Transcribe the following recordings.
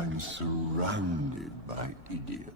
I'm surrounded by idiots.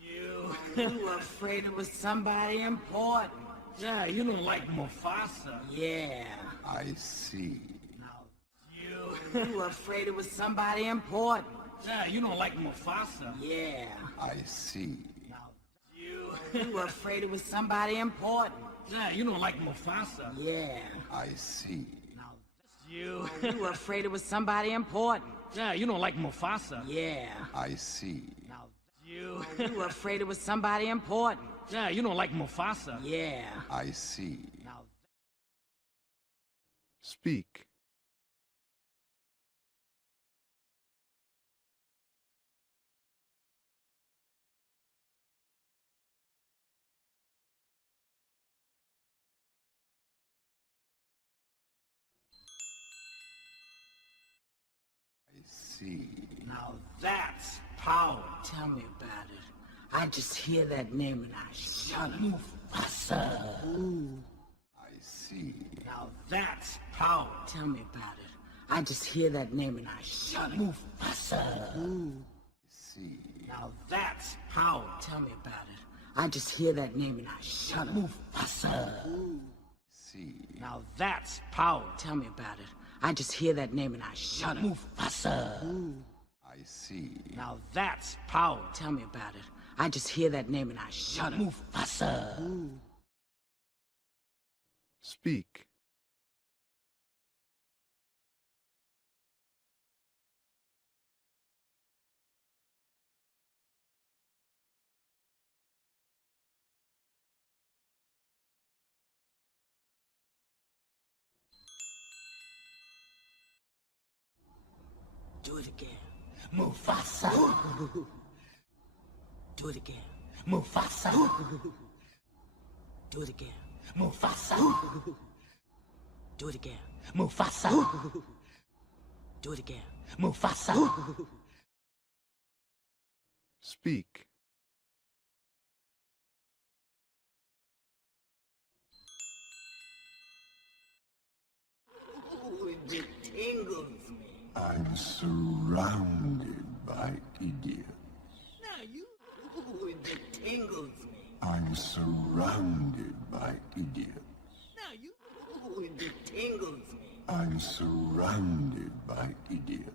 You were afraid it was somebody important. Yeah, you don't like Mufasa. Yeah. I see. You were afraid it was somebody important. Yeah, you don't like Mufasa. Yeah. I see. You were afraid it was somebody important. Yeah, you don't like Mufasa. Yeah. I see. You were afraid it was somebody important. Yeah, you don't like Mufasa. Yeah. I see. You were afraid it was somebody important. Yeah, you don't like Mufasa. Yeah. I see. Speak. I see. Now that's power. Tell me about it. I just hear that name and I shut up. Mufasa. I see. Now that's power. Tell me about it. I just hear that name and I shut up. Mufasa. See. Now that's power. Tell me about it. I just hear that name and I shut up. Mufasa. See. Now that's power. Tell me about it. I just hear that name and I shut up. Mufasa. I see. Now that's power. Tell me about it. I just hear that name and I shut up. Mufasa. Speak. Do it again. Mufasa. Do it again. Mufasa. Do it again. Mufasa. Do it again. Mufasa. Do it again. Mufasa. Speak. Ooh, it tingles me. I'm surrounded by idiots. Now you. Ooh, it tingles me. I'm surrounded by idiots. Now you. Ooh, it tingles me. I'm surrounded by idiots.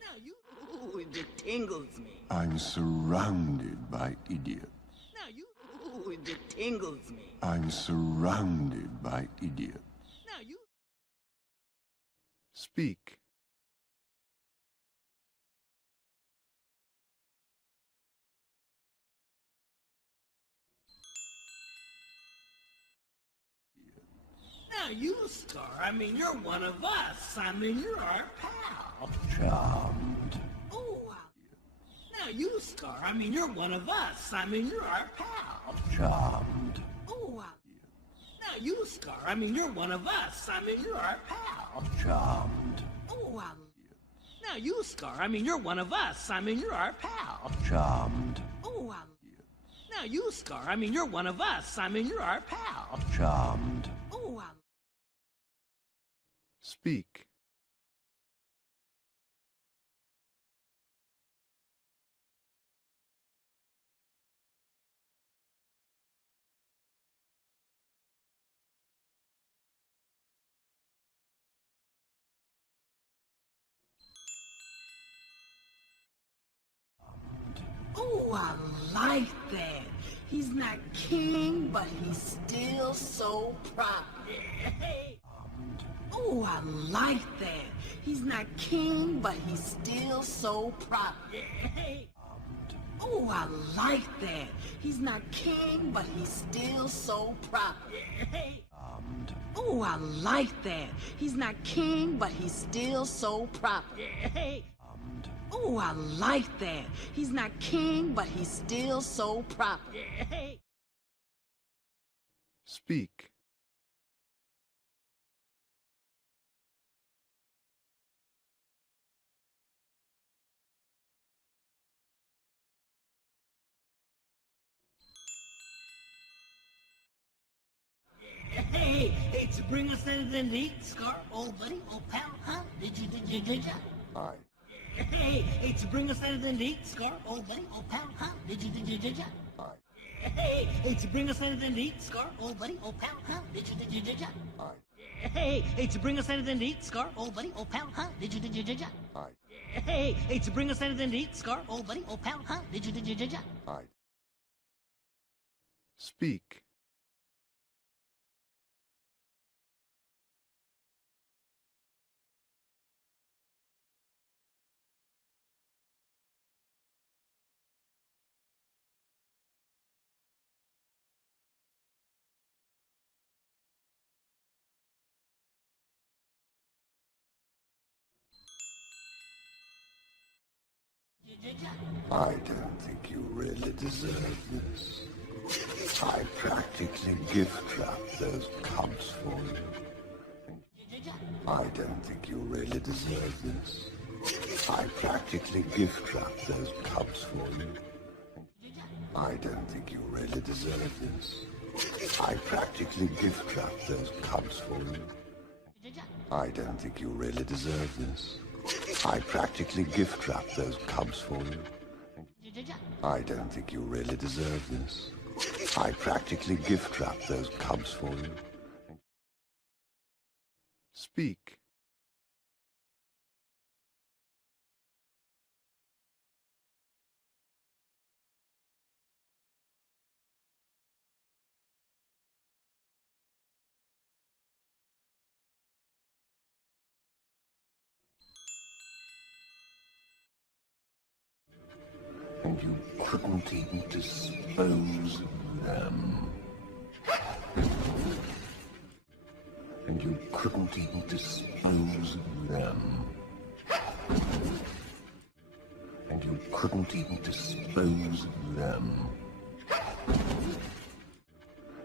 Now you. Ooh, it tingles me. I'm surrounded by idiots. Now you. Ooh, it tingles me. I'm surrounded by idiots. Now you. Speak. Now you, Scar. I mean, you're one of us. I mean, you're our pal. Charmed. Ooh, Now you, Scar. I mean, you're one of us. I mean, you're our pal. Charmed. ooh, Now you, Scar. I mean, you're one of us. I mean, you're our pal. Charmed. ooh, Now you, Scar. I mean, you're one of us. I mean, you're our pal. Charmed. ooh, Now you, Scar. I mean, you're one of us. I mean, you're our pal. Charmed. ooh, Speak. ooh, I like that. He's not king, but he's still so proper. Ooh, I like that. He's not king, but he's still so proper. Ooh, I like that. He's not king, but he's still so proper. Ooh, I like that. He's not king, but he's still so proper. Ooh, I like that. He's not king, but he's still so proper. Speak. bring us anything to eat, Scar, old buddy, old pal, huh? Did you? I. Hey, to bring us anything to eat, Scar, old buddy, old pal, huh? Did you? I. Hey, to bring us anything to eat, Scar, old buddy, old pal, huh? Did you? I. Hey, to bring us anything to eat, Scar, old buddy, old pal, huh? Did you? I. Hey, to bring us anything to eat, Scar, old buddy, old pal, huh? Did you? I. Speak. I don't think you really deserve this. I practically gift-wrapped those cubs for you. I don't think you really deserve this. I practically gift-wrapped those cubs for you. I don't think you really deserve this. I practically gift-wrapped those cubs for you. I don't think you really deserve this. I practically gift-wrapped those cubs for you. I don't think you really deserve this. I practically gift-wrapped those cubs for you. Speak. And you couldn't even dispose of them. And you couldn't even dispose of them. And you couldn't even dispose of them.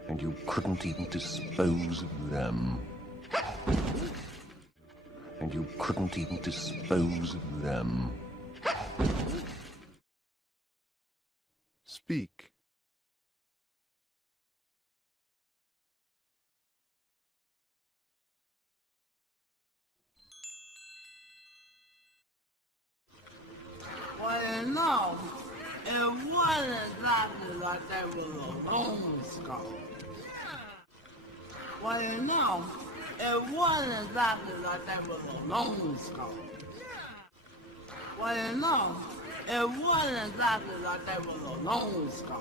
And you couldn't even dispose of them. And you couldn't even dispose of them. Speak. Well, you know, it wasn't exactly like they was a lone star. Well, you know, it wasn't exactly like they was a lone star. Well, you know, it wasn't exactly like they was a lone star.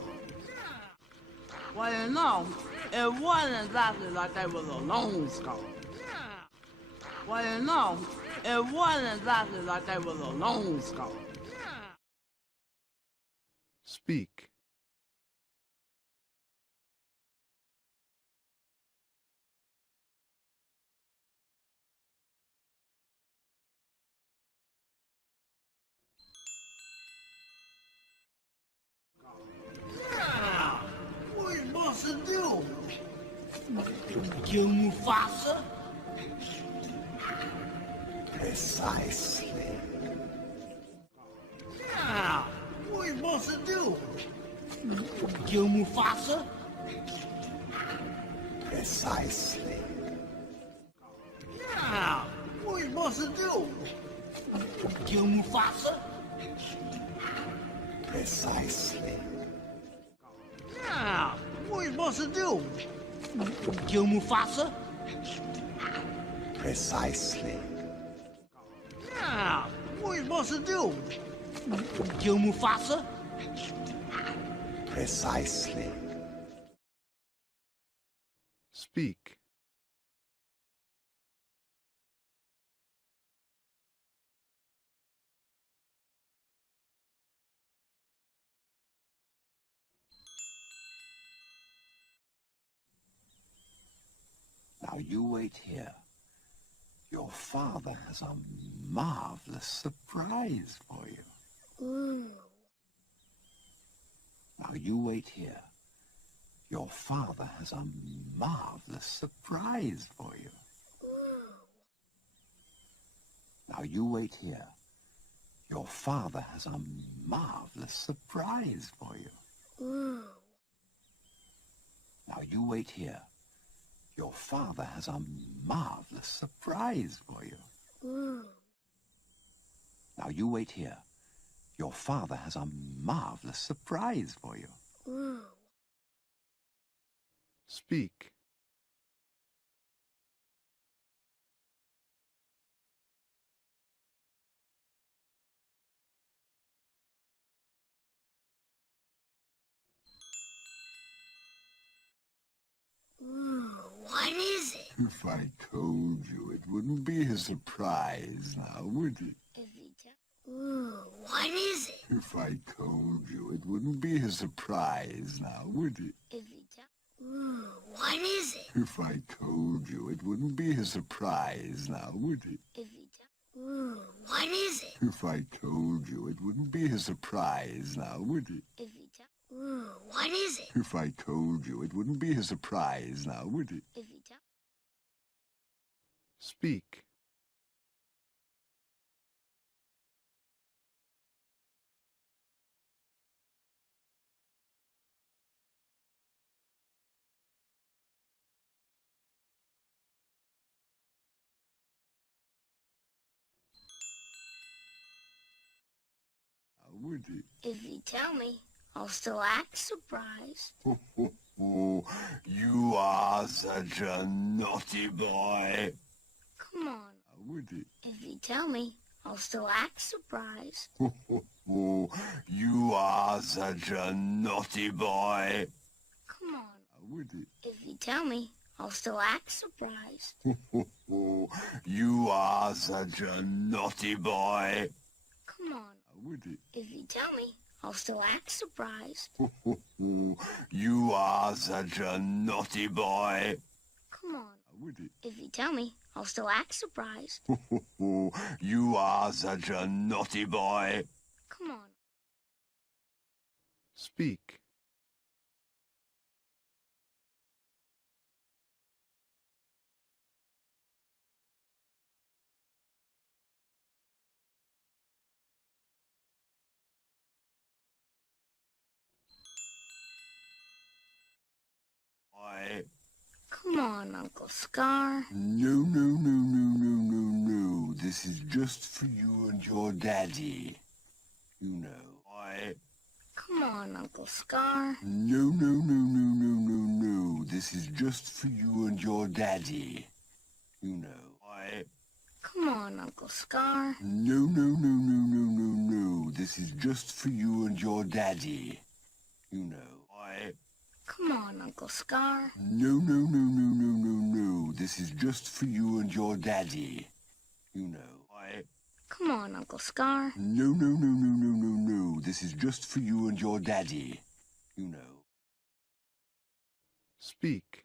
Well, you know, it wasn't exactly like they was a lone star. Well, you know, it wasn't exactly like they was a lone star. Speak. What are you supposed to do? Kill Mufasa? Precisely. Yeah. What are you supposed to do? Kill Mufasa? Precisely. Yeah. What are you supposed to do? Kill Mufasa? Precisely. Yeah. What are you supposed to do? Kill Mufasa? Precisely. Yeah. What are you supposed to do? Kill Mufasa? Precisely. Speak. Now you wait here. Your father has a marvelous surprise for you. Ooh. Now you wait here. Your father has a marvelous surprise for you. Ooh. Now you wait here. Your father has a marvelous surprise for you. Ooh. Now you wait here. Your father has a marvelous surprise for you. Ooh. Now you wait here. Your father has a marvelous surprise for you. Ooh. Speak. Ooh. What is it? If I told you, it wouldn't be a surprise now, would it? If you tell. Ooh. What is it? If I told you, it wouldn't be a surprise now, would it? If you tell. Ooh. What is it? If I told you, it wouldn't be a surprise now, would it? If you tell. Ooh. What is it? If I told you, it wouldn't be a surprise now, would it? If you tell. Ooh. What is it? If I told you, it wouldn't be a surprise now, would it? If you tell. Speak. Now, would it? If you tell me, I'll still act surprised. Oh, you are such a naughty boy. Come on. Now, would it? If you tell me, I'll still act surprised. Oh, you are such a naughty boy. Come on. Now, would it? If you tell me, I'll still act surprised. Oh, you are such a naughty boy. Come on. Now, would it? If you tell me, I'll still act surprised. You are such a naughty boy. Come on. Now, would it? If you tell me, I'll still act surprised. You are such a naughty boy. Come on. Speak. Boy. Come on, Uncle Scar. No, no, no, no, no, no, no. This is just for you and your daddy. You know. Boy. Come on, Uncle Scar. No, no, no, no, no, no, no. This is just for you and your daddy. You know. Boy. Come on, Uncle Scar. No, no, no, no, no, no, no. This is just for you and your daddy. You know. Boy. Come on, Uncle Scar. No, no, no, no, no, no, no. This is just for you and your daddy. You know. Boy. Come on, Uncle Scar. No, no, no, no, no, no, no. This is just for you and your daddy. You know. Speak.